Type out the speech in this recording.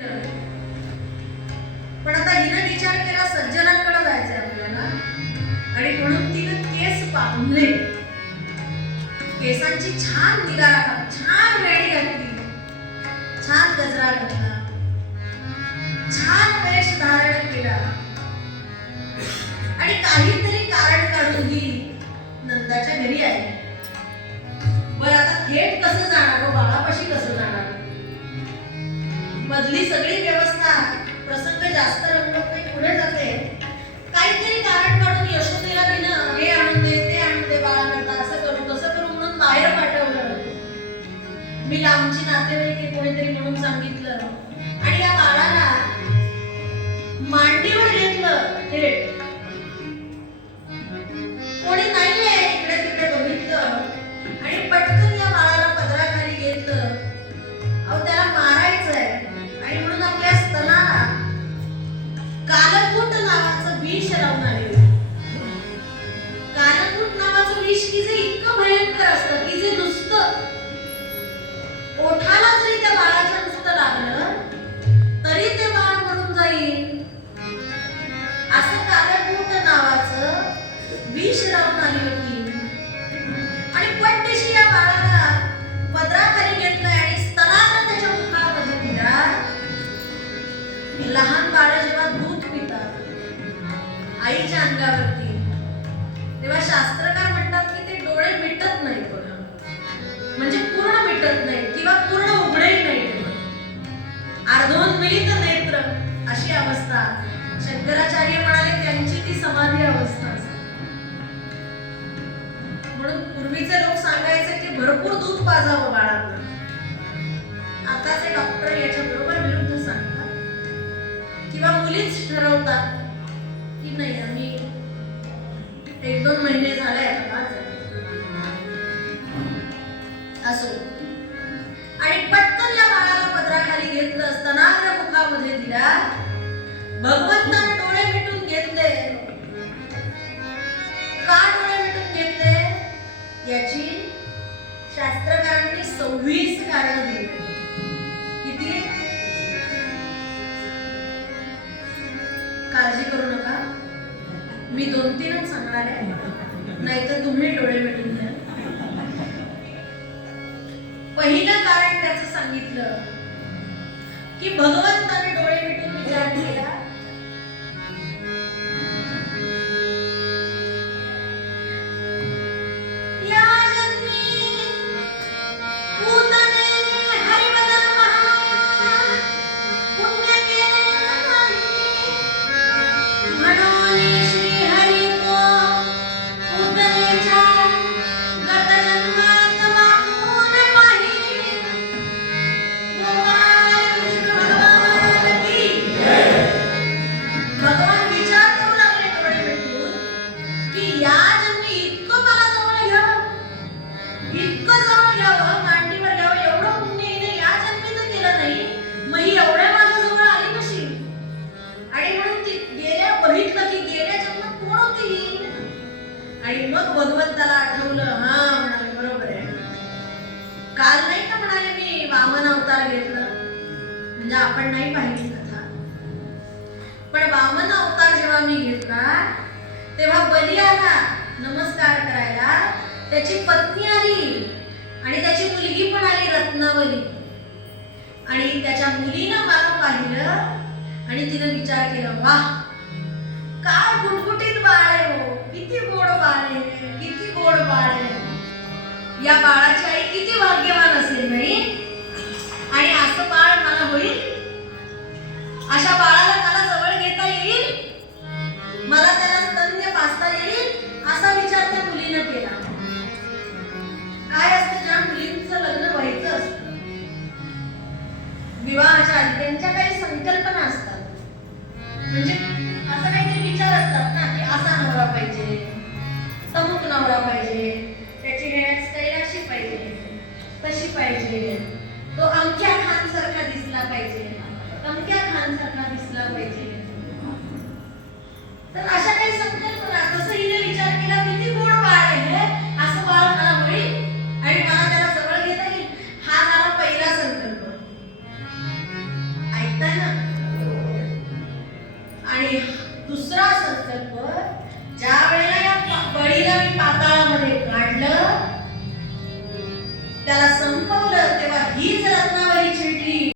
पण आता हिने विचार केला सज्जनांकडे जायचंय आपल्याला आणि म्हणून तिने केस बांधले, केसांची छान निगा राखा, छान वेणी घातली, छान गजरा घातला, छान वेश धारण केला आणि काहीतरी कारण काढून ही नंदाच्या घरी आली. बरं आता थेट कसं जाणार हो, बाळापाशी कसं जाणार? मधली सगळी व्यवस्था प्रसंग जास्त रंगत नाही, पुढे जाते. काहीतरी कारण काढून यशोदेला तिनं हे आणून दे, ते आणून दे, बाळा करता असं करू तसं करू म्हणून बाहेर पाठवलं. मी लांबची नातेवाईक कोणीतरी म्हणून सांगितलं आणि या बाळाला मांडीवर घेतलं थेट. कोणी नाहीये इकडे तिकडे बघितलं आणि पटकन या बाळाला पदराखाली घेतलं. अहो त्याला मारायचंय आणि म्हणून आपल्या स्तनाला कालकूट नावाचं विष लावून आले. कालकूट नावाचं विष की जे इतकं भयंकर असतं की जे नुसतं ओठाला जरी त्या बाळाच्या नुसतं लागलं तरी ते बाळ मरून जाईल, असं कालकूट नावाचं विष लावून आली होती. आणि पट्टीशी या बाळाला पदराखाली घेतलंय आणि स्तनाला त्याच्या मुखामध्ये दिला. लहान बाळ जेव्हा दूध पितात आईच्या अंगावरती तेव्हा शास्त्रकार म्हणतात की ते डोळे मिटत नाही, बघा म्हणजे पूर्ण मिटत नाही किंवा पूर्ण उघडेही नाही, अर्धोन्मिलित नेत्र अशी अवस्था. शंकराचार्य म्हणाले त्यांची ती समाधी अवस्था असते. म्हणून पूर्वीचे लोक सांगायचे की भरपूर दूध पाजावं बाळांना. आताचे डॉक्टर याच्या बरोबर विरुद्ध सांगतात किंवा मुलीच ठरवतात की नाही आम्ही 1-2 महिने झाले आता असो. आणि पटकन या बाळाला पदराखाली घेतलं, स्तनाग्र मुखामध्ये दिला. भगवंताने डोळे मिटून घेतले. का डोळे मिटून घेतले याची शास्त्रकारांनी 26 कारण दिली. किती? काळजी करू नका, मी 2-3च सांगणार आहे, नाहीतर तुम्ही डोळे मिटून घ्या. पहिलं कारण त्याचं सांगितलं की भगवंताने डोळे मिटून विचार केला आणि मग भगवंताला आठवलं. हा म्हणाले बरोबर आहे, काल नाही का म्हणाले मी वामन अवतार घेतला, म्हणजे आपण नाही पाहिली कथा, पण वामन अवतार जेव्हा मी घेतला तेव्हा बली आला नमस्कार करायला, त्याची पत्नी आली आणि त्याची मुलगी पण आली रत्नावली. आणि त्याच्या मुलीनं मला पाहिलं आणि तिने विचार केला, वाह काय गुटगुटीत बाळ आहे हो, किती गोड बाळ आहे, किती गोड बाळ आहे. या बाळाची आई किती भाग्यवान असेल नाही. आणि असं बाळ मला होईल, अशा बाळाला मला जवळ घेता येईल, मला त्याला स्तन्य पाजता येईल, असा विचार त्या मुलीनं केला. काय असतं ज्या मुलींचं लग्न व्हायचं असतं विवाहाच्या आधी त्यांच्या काही संकल्पना असतात, म्हणजे असं काहीतरी विचार असतात ना की असा नवरा पाहिजे, तमुक नवरा पाहिजे, त्याची हेअरस्टाईल अशी पाहिजे, तशी पाहिजे, तो अमक्या खान सारखा दिसला पाहिजे, अमक्या खान सारखा दिसला पाहिजे. तर अशा काही संकल्पना. तसं हिने विचार केला किती गोड बाळ आहे, असं बाळ मला होईल आणि मला त्याला जवळ घेता येईल. हा झाला पहिला संकल्प. ऐकताना आणि दुसरा संकल्प, ज्या वेळेला या बळीला मी पाताळामध्ये काढलं, त्याला संपवलं, तेव्हा हीच रत्नावलीची